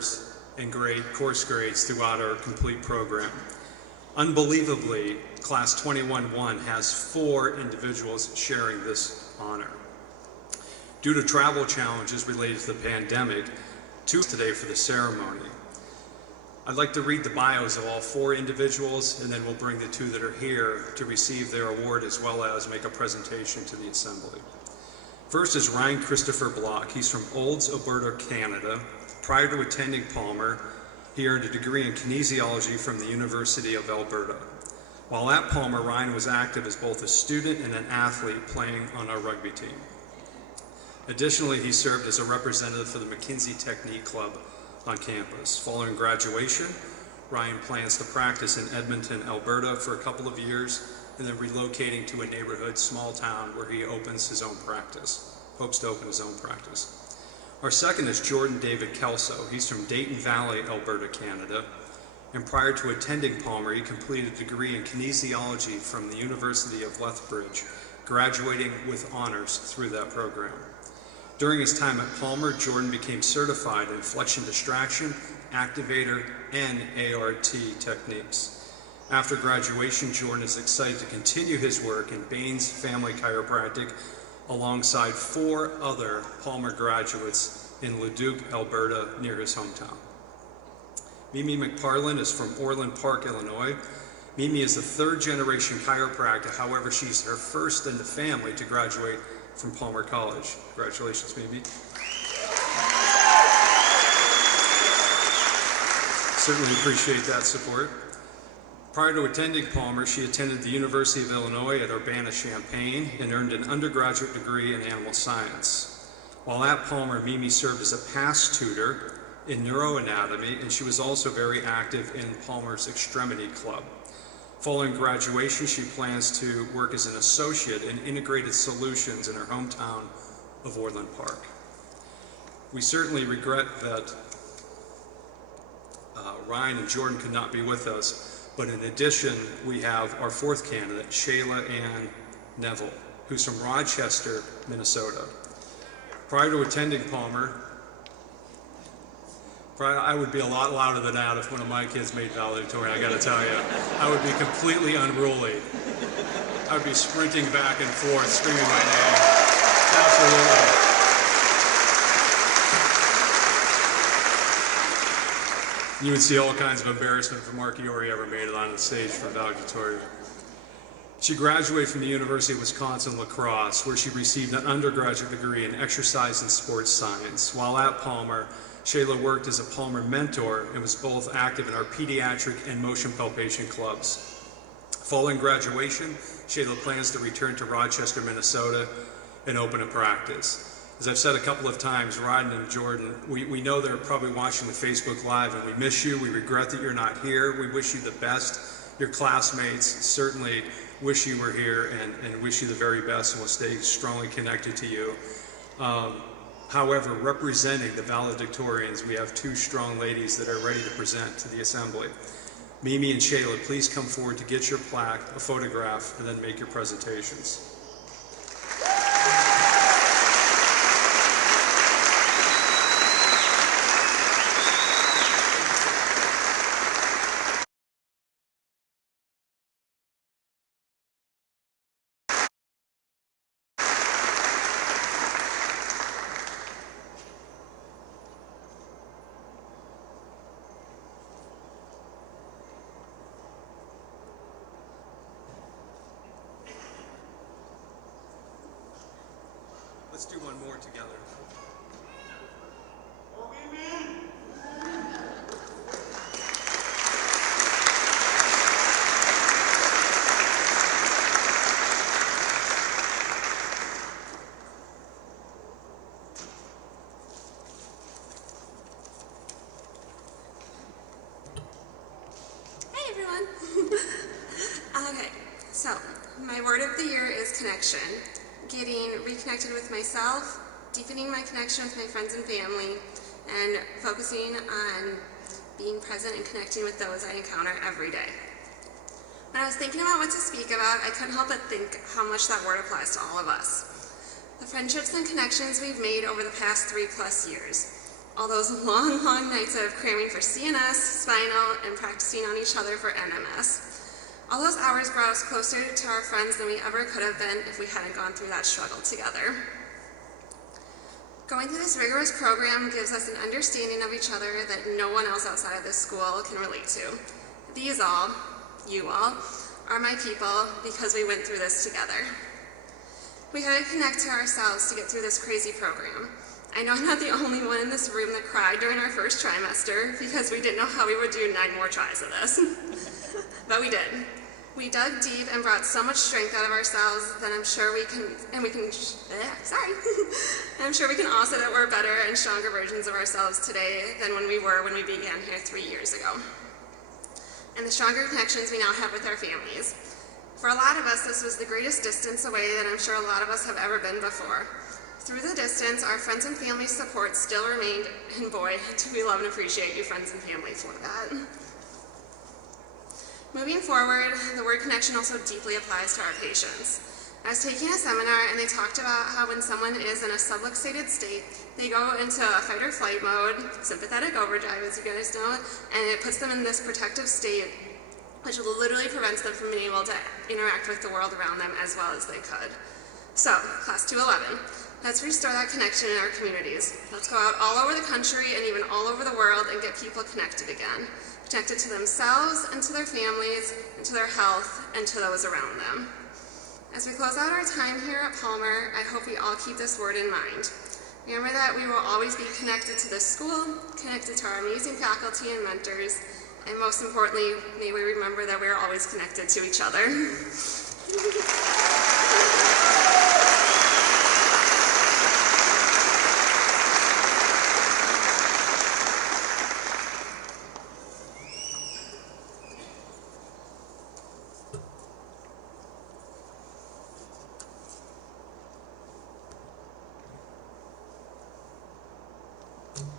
scores and course grades throughout our complete program. Unbelievably, Class 21-1 has 4 individuals sharing this honor. Due to travel challenges related to the pandemic, 2 today for the ceremony. I'd like to read the bios of all 4 individuals, and then we'll bring the 2 that are here to receive their award as well as make a presentation to the assembly. First is Ryan Christopher Block. He's from Olds, Alberta, Canada. Prior to attending Palmer, he earned a degree in kinesiology from the University of Alberta. While at Palmer, Ryan was active as both a student and an athlete playing on our rugby team. Additionally, he served as a representative for the McKinsey Technique Club on campus. Following graduation, Ryan plans to practice in Edmonton, Alberta for a couple of years, and then relocating to a neighborhood small town where he opens his own practice, hopes to open his own practice. Our second is Jordan David Kelso. He's from Dayton Valley, Alberta, Canada. And prior to attending Palmer, he completed a degree in kinesiology from the University of Lethbridge, graduating with honors through that program. During his time at Palmer, Jordan became certified in flexion distraction, activator, and ART techniques. After graduation, Jordan is excited to continue his work in Baines Family Chiropractic alongside 4 other Palmer graduates in Leduc, Alberta, near his hometown. Mimi McParland is from Orland Park, Illinois. Mimi is a 3rd-generation chiropractor. However, she's her first in the family to graduate from Palmer College. Congratulations, Mimi. Certainly appreciate that support. Prior to attending Palmer, she attended the University of Illinois at Urbana-Champaign and earned an undergraduate degree in animal science. While at Palmer, Mimi served as a past tutor in neuroanatomy, and she was also very active in Palmer's Extremity Club. Following graduation, she plans to work as an associate in integrated solutions in her hometown of Orland Park. We certainly regret that Ryan and Jordan could not be with us, but in addition, we have our 4th candidate, Shayla Ann Neville, who's from Rochester, Minnesota. Prior to attending Palmer, I would be a lot louder than that if one of my kids made valedictorian, I gotta tell you. I would be completely unruly. I would be sprinting back and forth, screaming my name. Absolutely. You would see all kinds of embarrassment if Mark Iori ever made it on the stage for valedictorian. She graduated from the University of Wisconsin La Crosse, where she received an undergraduate degree in exercise and sports science. While at Palmer, Shayla worked as a Palmer mentor and was both active in our pediatric and motion palpation clubs. Following graduation, Shayla plans to return to Rochester, Minnesota and open a practice. As I've said a couple of times, Ryan and Jordan, we know they're probably watching the Facebook Live, and we miss you. We regret that you're not here. We wish you the best. Your classmates certainly wish you were here and wish you the very best, and will stay strongly connected to you. However, representing the valedictorians, we have 2 strong ladies that are ready to present to the assembly. Mimi and Shayla, please come forward to get your plaque, a photograph, and then make your presentations. Let's do one more together. Hey everyone. Okay, so my word of the year is connection. Getting reconnected with myself, deepening my connection with my friends and family, and focusing on being present and connecting with those I encounter every day. When I was thinking about what to speak about, I couldn't help but think how much that word applies to all of us. The friendships and connections we've made over the past 3+ years. All those long, long nights of cramming for CNS, spinal, and practicing on each other for NMS. All those hours brought us closer to our friends than we ever could have been if we hadn't gone through that struggle together. Going through this rigorous program gives us an understanding of each other that no one else outside of this school can relate to. These all, you all, are my people because we went through this together. We had to connect to ourselves to get through this crazy program. I know I'm not the only one in this room that cried during our first trimester because we didn't know how we would do 9 more tries of this. But we did. We dug deep and brought so much strength out of ourselves that I'm sure we can all say that we're better and stronger versions of ourselves today than when we were when we began here 3 years ago. And the stronger connections we now have with our families. For a lot of us, this was the greatest distance away that I'm sure a lot of us have ever been before. Through the distance, our friends and family support still remained, and boy, do we love and appreciate you friends and family for that. Moving forward, the word connection also deeply applies to our patients. I was taking a seminar and they talked about how when someone is in a subluxated state, they go into a fight or flight mode, sympathetic overdrive as you guys know, and it puts them in this protective state, which literally prevents them from being able to interact with the world around them as well as they could. So, Class 211, let's restore that connection in our communities. Let's go out all over the country and even all over the world and get people connected again. Connected to themselves and to their families and to their health and to those around them. As we close out our time here at Palmer, I hope we all keep this word in mind. Remember that we will always be connected to this school, connected to our amazing faculty and mentors, and most importantly, may we remember that we are always connected to each other.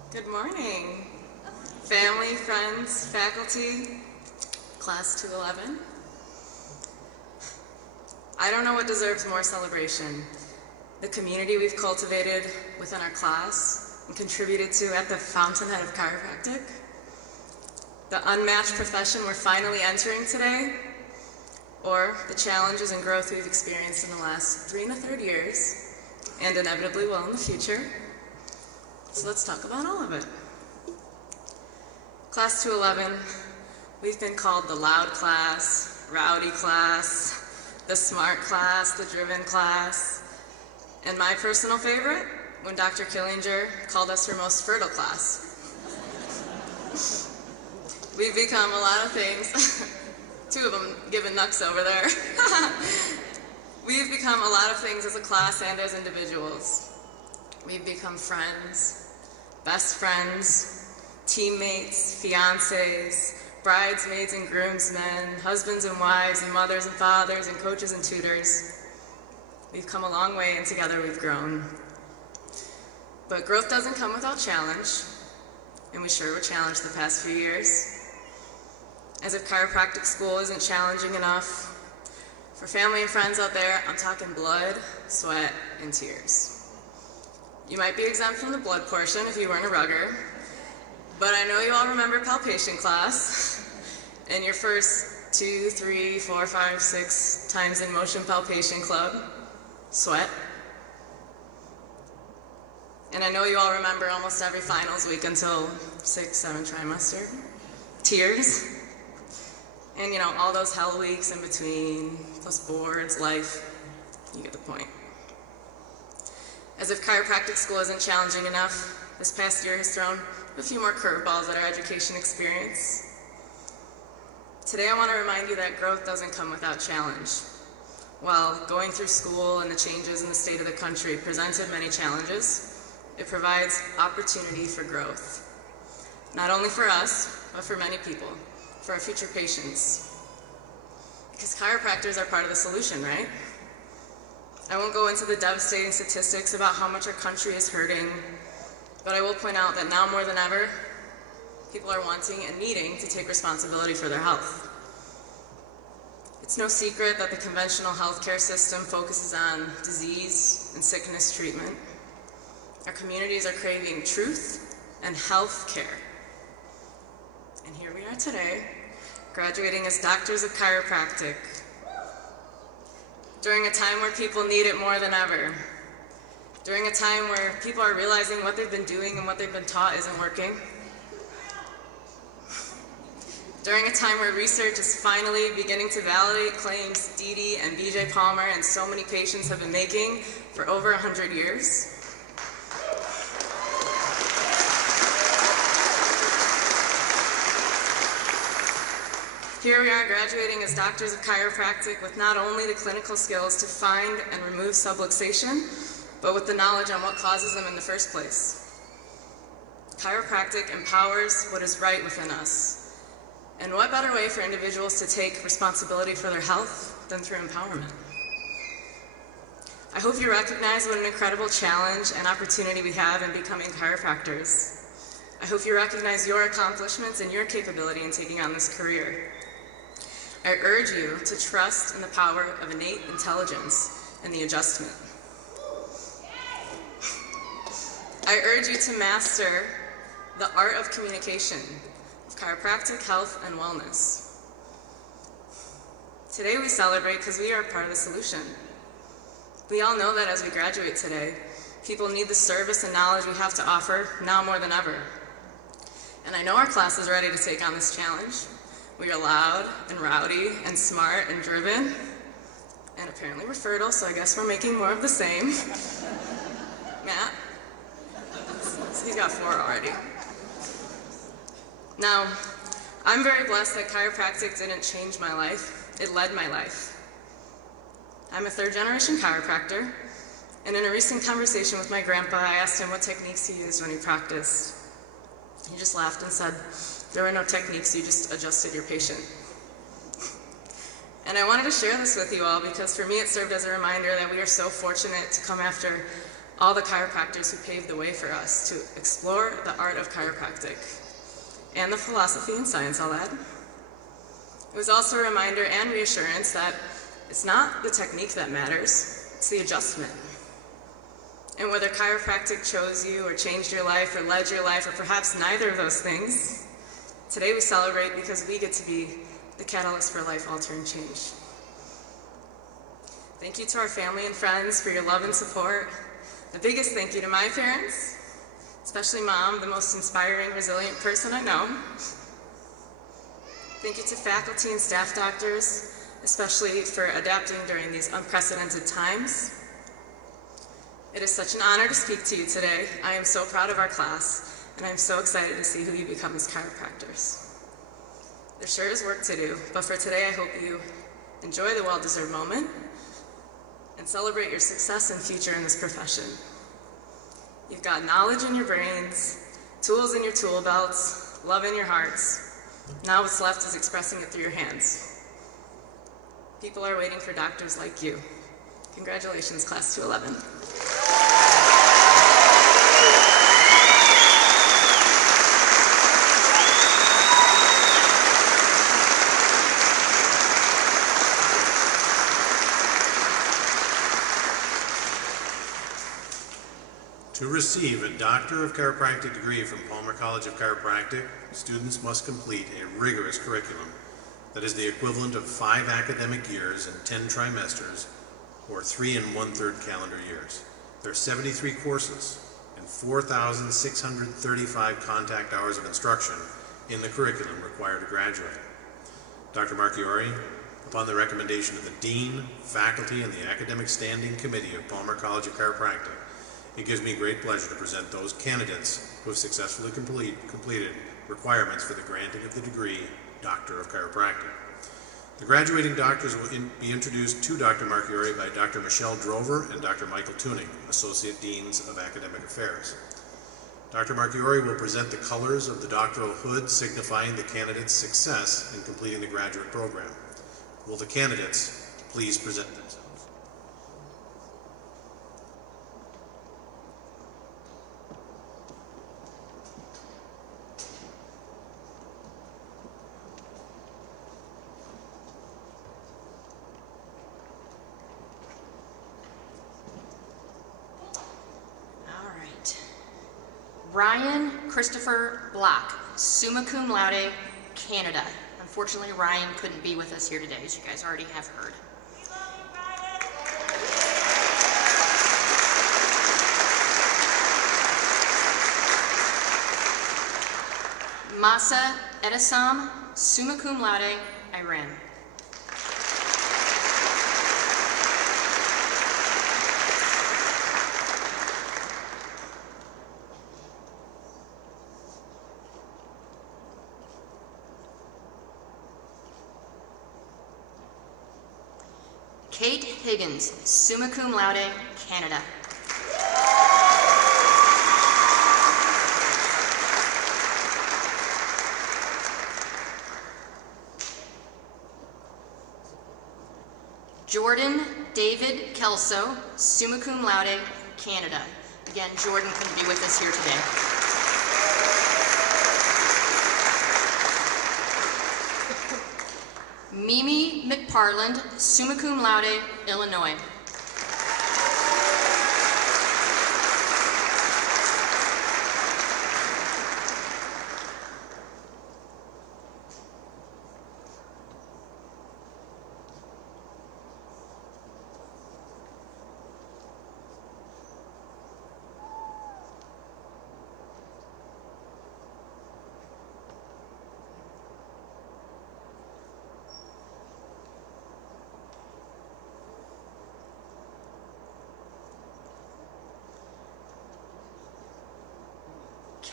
Good morning, family, friends, faculty, Class 211. I don't know what deserves more celebration. The community we've cultivated within our class and contributed to at the fountainhead of chiropractic, the unmatched profession we're finally entering today, or the challenges and growth we've experienced in the last 3 1/3 years, and inevitably will in the future. So let's talk about all of it. Class 211, we've been called the loud class, rowdy class, the smart class, the driven class, and my personal favorite, when Dr. Killinger called us her most fertile class. We've become a lot of things, 2 of them giving knucks over there. We've become a lot of things as a class and as individuals. We've become friends, best friends, teammates, fiancés, bridesmaids and groomsmen, husbands and wives, and mothers and fathers, and coaches and tutors. We've come a long way, and together we've grown. But growth doesn't come without challenge, and we sure were challenged the past few years. As if chiropractic school isn't challenging enough, for family and friends out there, I'm talking blood, sweat, and tears. You might be exempt from the blood portion if you weren't a rugger, but I know you all remember palpation class and your first 2, 3, 4, 5, 6 times in motion palpation club, sweat. And I know you all remember almost every finals week until 6, 7 trimester, tears. And you know, all those hell weeks in between, plus boards, life, you get the point. As if chiropractic school isn't challenging enough, this past year has thrown a few more curveballs at our education experience. Today I want to remind you that growth doesn't come without challenge. While going through school and the changes in the state of the country presented many challenges, it provides opportunity for growth. Not only for us, but for many people, for our future patients. Because chiropractors are part of the solution, right? I won't go into the devastating statistics about how much our country is hurting, but I will point out that now more than ever, people are wanting and needing to take responsibility for their health. It's no secret that the conventional healthcare system focuses on disease and sickness treatment. Our communities are craving truth and health care. And here we are today, graduating as doctors of chiropractic, during a time where people need it more than ever, during a time where people are realizing what they've been doing and what they've been taught isn't working, during a time where research is finally beginning to validate claims Dee Dee and BJ Palmer and so many patients have been making for over 100 years. Here we are graduating as doctors of chiropractic with not only the clinical skills to find and remove subluxation, but with the knowledge on what causes them in the first place. Chiropractic empowers what is right within us. And what better way for individuals to take responsibility for their health than through empowerment? I hope you recognize what an incredible challenge and opportunity we have in becoming chiropractors. I hope you recognize your accomplishments and your capability in taking on this career. I urge you to trust in the power of innate intelligence and the adjustment. I urge you to master the art of communication, of chiropractic, health, and wellness. Today we celebrate because we are part of the solution. We all know that as we graduate today, people need the service and knowledge we have to offer now more than ever. And I know our class is ready to take on this challenge. We are loud and rowdy and smart and driven, and apparently we're fertile, so I guess we're making more of the same. Matt? He's got 4 already. Now, I'm very blessed that chiropractic didn't change my life, it led my life. I'm a 3rd-generation chiropractor, and in a recent conversation with my grandpa, I asked him what techniques he used when he practiced. He just laughed and said, "There were no techniques, you just adjusted your patient." And I wanted to share this with you all because for me it served as a reminder that we are so fortunate to come after all the chiropractors who paved the way for us to explore the art of chiropractic and the philosophy and science I'll add. It was also a reminder and reassurance that it's not the technique that matters, it's the adjustment. And whether chiropractic chose you or changed your life or led your life or perhaps neither of those things, today we celebrate because we get to be the catalyst for life-altering change. Thank you to our family and friends for your love and support. The biggest thank you to my parents, especially Mom, the most inspiring, resilient person I know. Thank you to faculty and staff doctors, especially for adapting during these unprecedented times. It is such an honor to speak to you today. I am so proud of our class, and I'm so excited to see who you become as chiropractors. There sure is work to do, but for today I hope you enjoy the well-deserved moment and celebrate your success and future in this profession. You've got knowledge in your brains, tools in your tool belts, love in your hearts. Now what's left is expressing it through your hands. People are waiting for doctors like you. Congratulations, Class 211. To receive a Doctor of Chiropractic degree from Palmer College of Chiropractic, students must complete a rigorous curriculum that is the equivalent of 5 academic years and 10 trimesters, or 3 1/3 calendar years. There are 73 courses and 4,635 contact hours of instruction in the curriculum required to graduate. Dr. Marchiori, upon the recommendation of the Dean, faculty, and the Academic Standing Committee of Palmer College of Chiropractic, it gives me great pleasure to present those candidates who have successfully completed requirements for the granting of the degree Doctor of Chiropractic. The graduating doctors will be introduced to Dr. Marchiori by Dr. Michelle Drover and Dr. Michael Tuning, Associate Deans of Academic Affairs. Dr. Marchiori will present the colors of the doctoral hood signifying the candidate's success in completing the graduate program. Will the candidates please present themselves? Ryan Christopher Block, summa cum laude, Canada. Unfortunately, Ryan couldn't be with us here today, as you guys already have heard. Masa Edesam, summa cum laude, Iran. Kate Higgins, summa cum laude, Canada. Jordan David Kelso, summa cum laude, Canada. Again, Jordan couldn't be with us here today. Mimi McParland, summa cum laude, Illinois.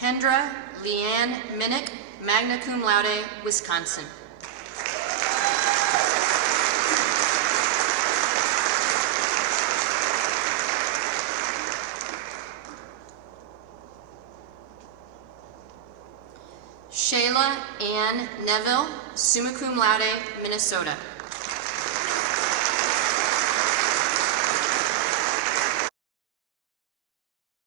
Kendra Leanne Minnick, magna cum laude, Wisconsin. Shayla Ann Neville, summa cum laude, Minnesota.